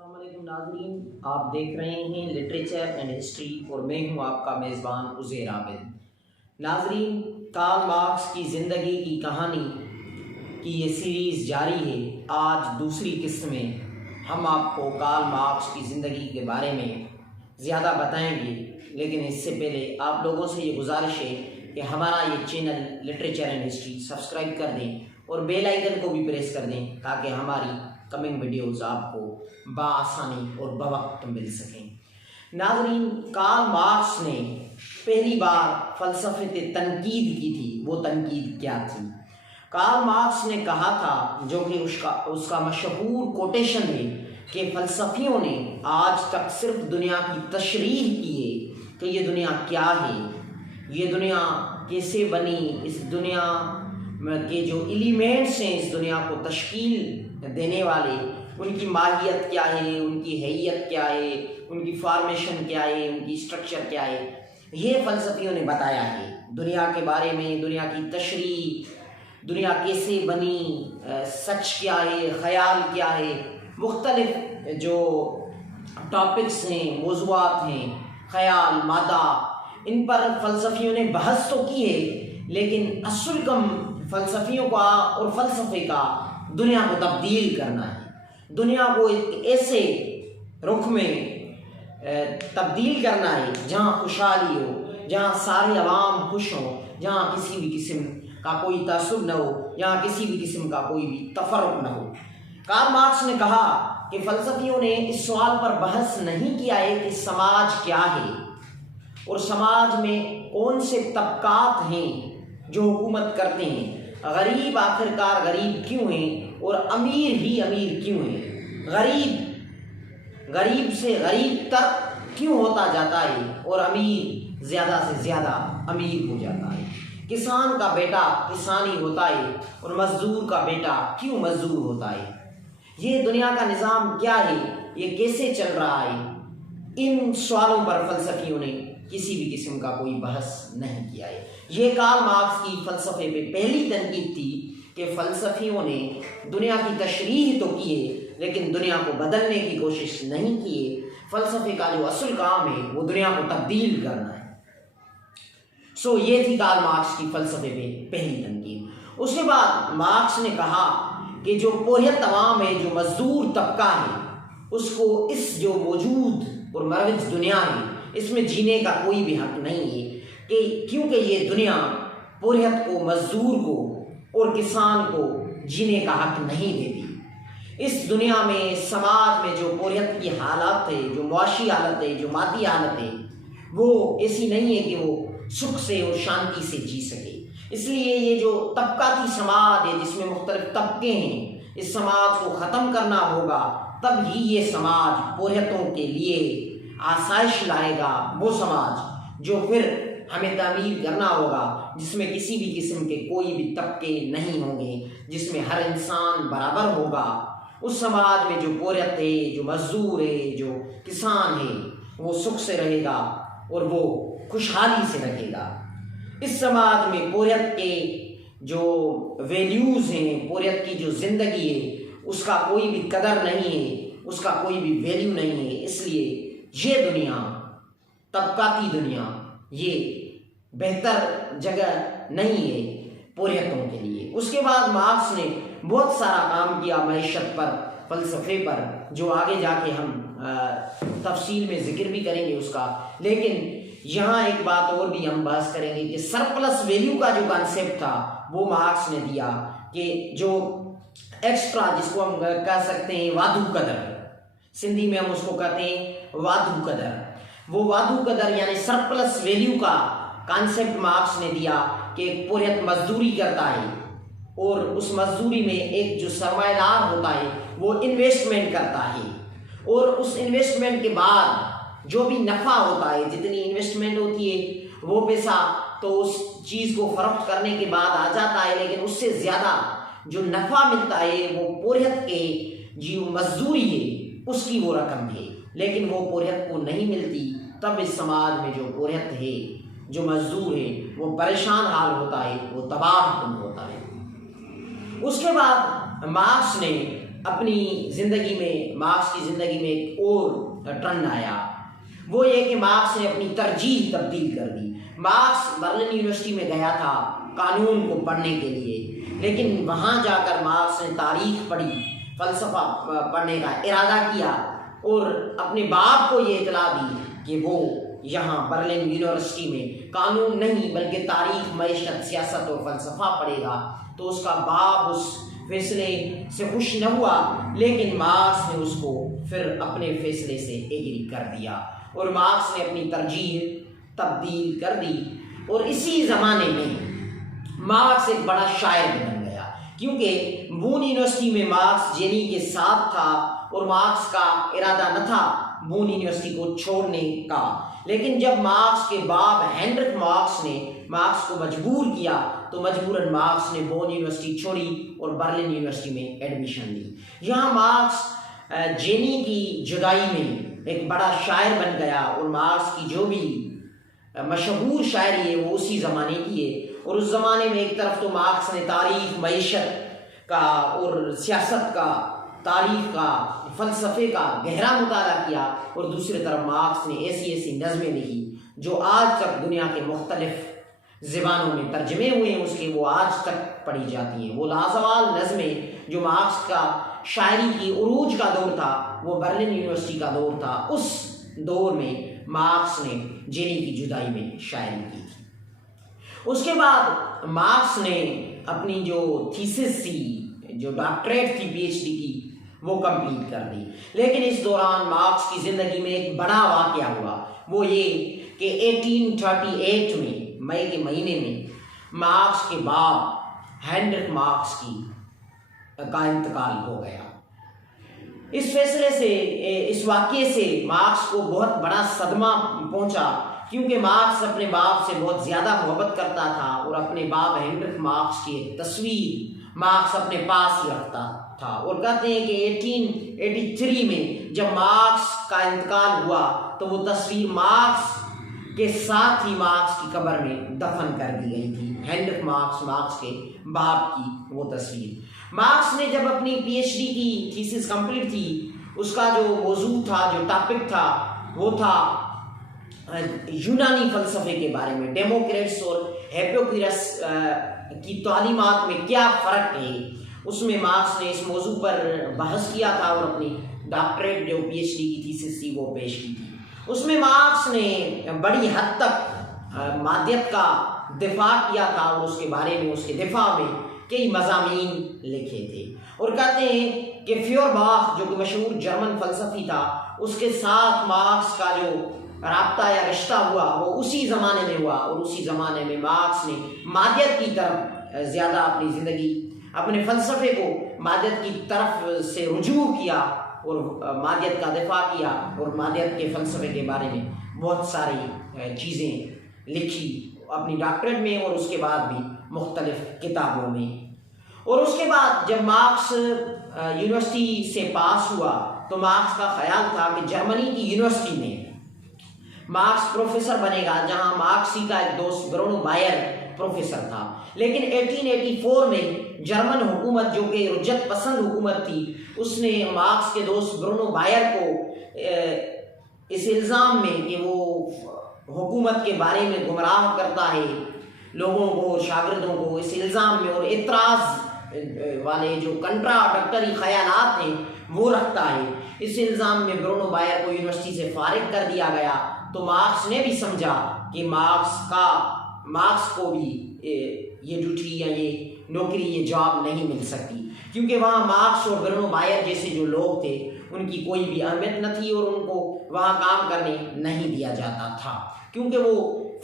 अस्सलाम वालेकुम नाज़रीन, आप देख रहे हैं लिटरेचर एंड हिस्ट्री और मैं हूं आपका मेज़बान उज़ैर आबिद। नाज़रीन, कार्ल मार्क्स की ज़िंदगी की कहानी की ये सीरीज़ जारी है। आज दूसरी किस्त में हम आपको कार्ल मार्क्स की ज़िंदगी के बारे में ज़्यादा बताएंगे, लेकिन इससे पहले आप लोगों से ये गुजारिश है कि हमारा ये channel literature and history subscribe कर दें और बेल आइकन को भी प्रेस कर दें ताकि हमारी कमिंग वीडियोज़ आपको बआसानी और बवक्त मिल सकें। नाज़रीन, कार्ल मार्क्स ने पहली बार फ़लसफ़े पे तनकीद की थी। वो तनकीद क्या थी? कार्ल मार्क्स ने कहा था, जो कि उसका मशहूर कोटेशन है, कि फ़लसफ़ियों ने आज तक सिर्फ दुनिया की तशरीह की है कि ये दुनिया क्या है, ये दुनिया कैसे बनी, इस दुनिया के जो एलिमेंट्स हैं इस दुनिया को तश्कील देने वाले, उनकी माहियत क्या है, उनकी हैयत क्या है, उनकी फॉर्मेशन क्या है, उनकी स्ट्रक्चर क्या है, ये फ़लसफ़ियों ने बताया है। दुनिया के बारे में, दुनिया की तशरीह, दुनिया कैसे बनी, सच क्या है, ख़याल क्या है, मुख्तलिफ जो टॉपिक्स हैं, मौज़ूआत हैं, ख़याल, मादा, इन पर फ़लसफ़ियों ने बहस तो की है, लेकिन असल कम फ़लसफ़ियों का और फ़लसफ़े का दुनिया को तब्दील करना है, दुनिया को एक ऐसे रुख में तब्दील करना है जहाँ खुशहाली हो, जहाँ सारे अवाम खुश हों, जहाँ किसी भी किस्म का कोई तअस्सुब न हो, जहाँ किसी भी किस्म का कोई भी तफर्रुक न हो। कार्ल मार्क्स ने कहा कि फ़लसफ़ियों ने इस सवाल पर बहस नहीं किया है कि समाज क्या है और समाज में कौन से तबकात हैं जो हुकूमत करते हैं, गरीब आखिरकार गरीब क्यों हैं और अमीर ही अमीर क्यों हैं, गरीब से गरीब तक क्यों होता जाता है और अमीर ज़्यादा से ज़्यादा अमीर हो जाता है, किसान का बेटा किसानी होता है और मज़दूर का बेटा क्यों मज़दूर होता है, ये दुनिया का निज़ाम क्या है, ये कैसे चल रहा है। इन सवालों पर फ़लसफ़ियों ने किसी भी किस्म का कोई बहस नहीं किया है। ये कार्ल मार्क्स की फ़लसफ़े पे पहली तनकीद थी कि फ़लसफ़ियों ने दुनिया की तशरीह तो की है, लेकिन दुनिया को बदलने की कोशिश नहीं की है। फ़लसफ़े का जो असल काम है वो दुनिया को तब्दील करना है। ये थी कार्ल मार्क्स की फ़लसफ़े पे पहली तनकीद। उसके बाद मार्क्स ने कहा कि जो पोरियत अवाम है, जो मज़दूर तबका है, उसको इस जो मौजूद और मरवज दुनिया है इसमें जीने का कोई भी हक नहीं है, कि क्योंकि ये दुनिया पोरियत को, मज़दूर को और किसान को जीने का हक नहीं देती। इस दुनिया में, समाज में जो पोरियत की हालत है, जो मुआशी हालत है, जो मादी हालत है, वो ऐसी नहीं है कि वो सुख से और शांति से जी सके। इसलिए ये जो तबकाती समाज है जिसमें मुख्तलिफ तबके हैं, इस समाज को ख़त्म करना होगा, तब ही ये समाज पोरियतों के लिए आसाइश लाएगा। वो समाज जो फिर हमें तामीर करना होगा, जिसमें किसी भी किस्म के कोई भी तबके नहीं होंगे, जिसमें हर इंसान बराबर होगा। उस समाज में जो पोरियत है, जो मज़दूर है, जो किसान है, वो सुख से रहेगा और वो खुशहाली से रहेगा। इस समाज में पोरियत के जो वैल्यूज़ हैं, पोरियत की जो ज़िंदगी है, उसका कोई भी कदर नहीं है, उसका कोई भी वैल्यू नहीं है। इसलिए ये दुनिया, तबकाती दुनिया, ये बेहतर जगह नहीं है पोरियतों के लिए। उसके बाद मार्क्स ने बहुत सारा काम किया मईशत पर, फ़लसफ़े पर, जो आगे जाके हम तफसील में ज़िक्र भी करेंगे उसका। लेकिन यहाँ एक बात और भी हम बहस करेंगे कि सरप्लस वैल्यू का जो कॉन्सेप्ट था वो मार्क्स ने दिया, कि जो एक्स्ट्रा, जिसको हम कह सकते हैं वाधू कदर, सिंधी में हम उसको कहते हैं वाधू कदर, वो वाधू कदर यानी सरप्लस वैल्यू का कॉन्सेप्ट मार्क्स ने दिया कि एक पोरियत मजदूरी करता है और उस मजदूरी में एक जो सरमाएदार होता है वो इन्वेस्टमेंट करता है, और उस इन्वेस्टमेंट के बाद जो भी नफ़ा होता है, जितनी इन्वेस्टमेंट होती है वो पैसा तो उस चीज़ को फ़रोख्त करने के बाद आ जाता है, लेकिन उससे ज़्यादा जो नफ़ा मिलता है वो पोरियत के जो मजदूरी है उसकी वो रकम है, लेकिन वो पोरियत को नहीं मिलती। तब इस समाज में जो पोरियत है, जो मजदूर है, वो परेशान हाल होता है, वो तबाह होता है। उसके बाद मार्क्स ने अपनी ज़िंदगी में, मार्क्स की ज़िंदगी में एक और टर्न आया। वो ये कि मार्क्स ने अपनी तरजीह तब्दील कर दी। मार्क्स बर्लिन यूनिवर्सिटी में गया था कानून को पढ़ने के लिए, लेकिन वहाँ जाकर मार्क्स ने तारीख पढ़ी, फ़लसफ़ा पढ़ने का इरादा किया और अपने बाप को ये इतला दी कि वो यहाँ बर्लिन यूनिवर्सिटी में कानून नहीं बल्कि तारीख, मईशत, सियासत और फ़लसफ़ा पढ़ेगा। तो उसका बाप उस फैसले से खुश न हुआ, लेकिन मार्क्स ने उसको फिर अपने फैसले से एग्री कर दिया और मार्क्स ने अपनी तरजीह तब्दील कर दी। और इसी ज़माने में मार्क्स एक बड़ा शायर बन गया, क्योंकि बून यूनिवर्सिटी में मार्क्स जेनी के साथ था और मार्क्स का इरादा न था बून यूनिवर्सिटी को छोड़ने का। लेकिन जब मार्क्स के बाप हेनरिक मार्क्स ने मार्क्स को मजबूर किया तो मजबूरन मार्क्स ने बून यूनिवर्सिटी छोड़ी और बर्लिन यूनिवर्सिटी में एडमिशन ली। यहाँ मार्क्स जेनी की जुदाई में एक बड़ा शायर बन गया और मार्क्स की जो भी मशहूर शायरी है वो उसी ज़माने की है। और उस ज़माने में एक तरफ तो मार्क्स ने तारीख, मईशत का और सियासत का, तारीख का, फ़लसफ़े का गहरा मुताला किया और दूसरी तरफ मार्क्स ने ऐसी ऐसी नज़में लिखी जो आज तक दुनिया के मुख्तलिफ ज़बानों में तर्जमे हुए हैं, उसके वो आज तक पढ़ी जाती हैं। वो लाजवाल नज़में जो मार्क्स का शायरी की उरूज का दौर था, वो बर्लिन यूनिवर्सिटी का दौर था। उस दौर में मार्क्स ने जेनी की जुदाई में शायरी की थी। उसके बाद मार्क्स ने अपनी जो थीसिस थी, जो डॉक्टरेट थी पीएचडी की, वो कंप्लीट कर दी। लेकिन इस दौरान मार्क्स की ज़िंदगी में एक बड़ा वाक़या हुआ। वो ये कि 1838 में मई के महीने में मार्क्स के बाप हेनरिक मार्क्स का इंतकाल हो गया। इस फैसले से, इस वाक़ये से मार्क्स को बहुत बड़ा सदमा पहुंचा, क्योंकि मार्क्स अपने बाप से बहुत ज़्यादा मोहब्बत करता था और अपने बाप हेनरिक मार्क्स की एक तस्वीर मार्क्स अपने पास ही रखता था। और कहते हैं कि 1883 में जब मार्क्स का इंतकाल हुआ तो वो तस्वीर मार्क्स के साथ ही मार्क्स की कब्र में दफन कर दी गई थी। हेनरिक मार्क्स के बाप की वो तस्वीर। मार्क्स ने जब अपनी पीएचडी की थीसिस कंप्लीट थी, उसका जो मौजू था, जो टॉपिक था, वो था यूनानी फ़लसफ़े के बारे में। डेमोक्रेट्स और एपिक्यूरस की तालीमात में क्या फ़र्क है, उसमें मार्क्स ने इस मौजू पर बहस किया था और अपनी डॉक्टरेट जो पीएचडी की थीसिस थी वो पेश की थी। उसमें मार्क्स ने बड़ी हद तक मादियत का दिफा किया था और उसके बारे में, उसके दिफा में कई मज़ामीन लिखे थे। और कहते हैं कि फ्योरबाख जो कि मशहूर जर्मन फ़लसफ़ी था, उसके साथ मार्क्स का जो राब्ता या रिश्ता हुआ वो उसी ज़माने में हुआ और उसी ज़माने में मार्क्स ने मादियत की तरफ ज़्यादा अपनी ज़िंदगी, अपने फ़लसफ़े को मादियत की तरफ से रुजू किया और मादियत का दिफा किया और मादियत के फ़लसफ़े के बारे में बहुत सारी चीज़ें लिखी अपनी डॉक्टरेट में और उसके बाद भी मुख्तलिफ़ किताबों में। और उसके बाद जब मार्क्स यूनिवर्सिटी से पास हुआ तो मार्क्स का ख्याल था कि जर्मनी की यूनिवर्सिटी में मार्क्स प्रोफेसर बनेगा, जहां मार्क्स का एक दोस्त ब्रूनो बायर प्रोफेसर था। लेकिन 1884 में जर्मन हुकूमत, जो कि रुजत पसंद हुकूमत थी, उसने मार्क्स के दोस्त ब्रूनो बायर को इस इल्ज़ाम में कि वो हुकूमत के बारे में गुमराह करता है लोगों को, शागिर्दों को, इस इल्ज़ाम में और एतराज़ वाले जो कंट्राडक्टरी ख्यालात हैं वो रखता है, इस इल्ज़ाम में ब्रूनो बायर को यूनिवर्सिटी से फारिग कर दिया गया। तो मार्क्स ने भी समझा कि मार्क्स को भी ये ड्यूटी या ये नौकरी, ये जॉब नहीं मिल सकती, क्योंकि वहाँ मार्क्स और ब्रूनो बायर जैसे जो लोग थे उनकी कोई भी अहमियत न थी और उनको वहाँ काम करने नहीं दिया जाता था, क्योंकि वो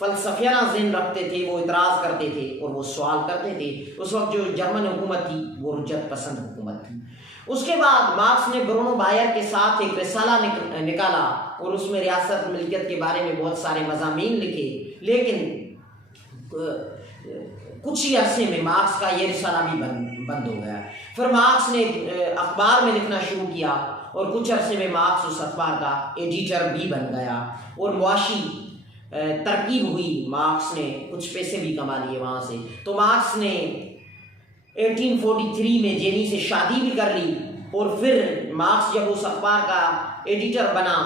फ़लसफ़ियाना ज़हन रखते थे, वो इतराज़ करते थे और वो सवाल करते थे। उस वक्त जो जर्मन हुकूमत थी वो रुजत पसंद हुकूमत थी। उसके बाद मार्क्स ने ब्रूनो बायर के साथ एक रिसाला निकाला और उसमें रियासत मिल्कियत के बारे में बहुत सारे मज़ामीन लिखे। लेकिन कुछ ही अरसे में मार्क्स का ये रिसाला भी बंद हो गया। फिर मार्क्स ने अखबार में लिखना शुरू किया और कुछ अरसे में मार्क्स उस अखबार का एडिटर भी बन गया और मुआशी तरकीब हुई। मार्क्स ने कुछ पैसे भी कमा लिए वहाँ से। तो मार्क्स ने 1843 में जेनी से शादी भी कर ली और फिर मार्क्स जब उस अखबार का एडिटर बना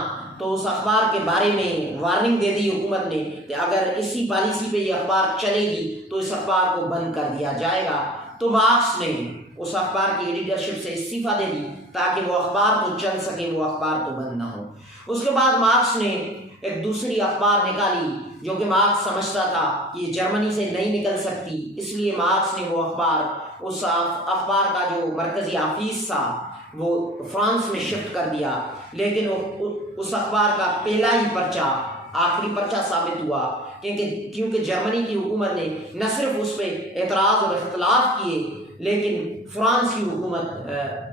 तो उस अखबार के बारे में वार्निंग दे दी हुकूमत ने कि अगर इसी पॉलिसी पे ये अखबार चलेगी तो इस अखबार को बंद कर दिया जाएगा। तो मार्क्स ने उस अखबार की एडिटरशिप से इस्तीफा दे दी ताकि वो अखबार तो चल सके, वो अखबार तो बंद ना हो। उसके बाद मार्क्स ने एक दूसरी अखबार निकाली जो कि मार्क्स समझता था कि ये जर्मनी से नहीं निकल सकती, इसलिए मार्क्स ने वो अखबार, उस अखबार का जो मरकज़ी ऑफिस था वो फ्रांस में शिफ्ट कर दिया। लेकिन उस अखबार का पहला ही पर्चा आखिरी पर्चा साबित हुआ, क्योंकि जर्मनी की हुकूमत ने न सिर्फ उस पर एतराज़ और इख्तलाफ किए लेकिन फ्रांस की हुकूमत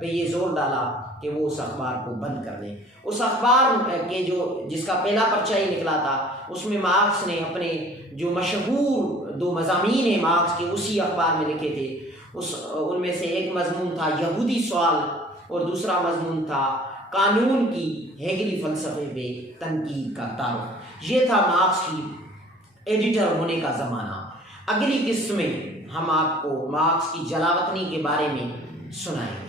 पे ये जोर डाला कि वो उस अखबार को बंद कर दें। उस अखबार के जिसका पहला पर्चा ही निकला था उसमें मार्क्स ने अपने जो मशहूर 2 मज़ामीन हैं मार्क्स के उसी अखबार में लिखे थे। उनमें से एक मजमून था यहूदी सवाल और दूसरा मजमून था कानून की हेगली फ़लसफ़े पे तनकीद का तारुफ। ये था मार्क्स की एडिटर होने का ज़माना। अगली किस्त में हम आपको मार्क्स की जलावतनी के बारे में सुनाएंगे।